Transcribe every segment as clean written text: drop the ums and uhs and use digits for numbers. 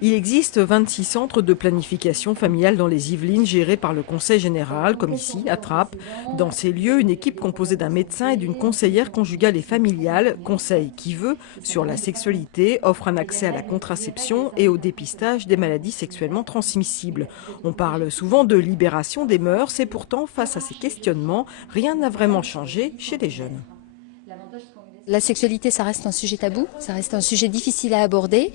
Il existe 26 centres de planification familiale dans les Yvelines gérés par le Conseil général, comme ici, à Trappes. Dans ces lieux, une équipe composée d'un médecin et d'une conseillère conjugale et familiale, conseil qui veut, sur la sexualité, offre un accès à la contraception et au dépistage des maladies sexuellement transmissibles. On parle souvent de libération des mœurs et pourtant, face à ces questionnements, rien n'a vraiment changé chez les jeunes. La sexualité, ça reste un sujet tabou, ça reste un sujet difficile à aborder,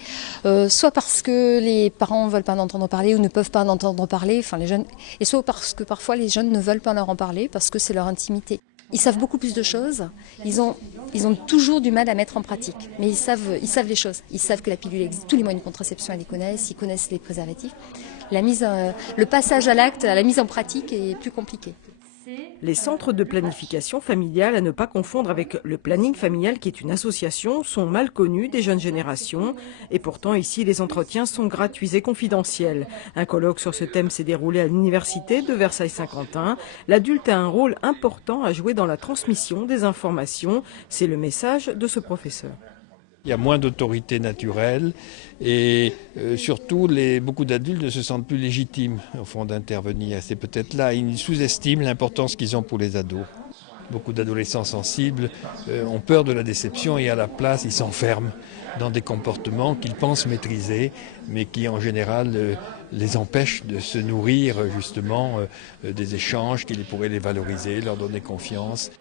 soit parce que les parents ne veulent pas en entendre parler ou ne peuvent pas en entendre parler, enfin les jeunes, et soit parce que parfois les jeunes ne veulent pas leur en parler parce que c'est leur intimité. Ils savent beaucoup plus de choses, ils ont toujours du mal à mettre en pratique, mais ils savent les choses. Ils savent que la pilule existe, tous les moyens de contraception, ils connaissent les préservatifs. Le passage à l'acte, à la mise en pratique est plus compliqué. Les centres de planification familiale, à ne pas confondre avec le planning familial qui est une association, sont mal connus des jeunes générations. Et pourtant, ici, les entretiens sont gratuits et confidentiels. Un colloque sur ce thème s'est déroulé à l'université de Versailles-Saint-Quentin. L'adulte a un rôle important à jouer dans la transmission des informations. C'est le message de ce professeur. Il y a moins d'autorité naturelle et surtout beaucoup d'adultes ne se sentent plus légitimes au fond d'intervenir. C'est peut-être là, ils sous-estiment l'importance qu'ils ont pour les ados. Beaucoup d'adolescents sensibles ont peur de la déception et à la place ils s'enferment dans des comportements qu'ils pensent maîtriser mais qui en général les empêchent de se nourrir justement des échanges qui pourraient les valoriser, leur donner confiance.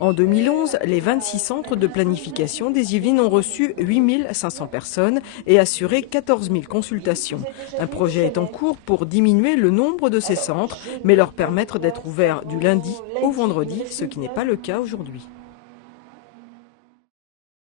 En 2011, les 26 centres de planification des Yvelines ont reçu 8 500 personnes et assuré 14 000 consultations. Un projet est en cours pour diminuer le nombre de ces centres, mais leur permettre d'être ouverts du lundi au vendredi, ce qui n'est pas le cas aujourd'hui.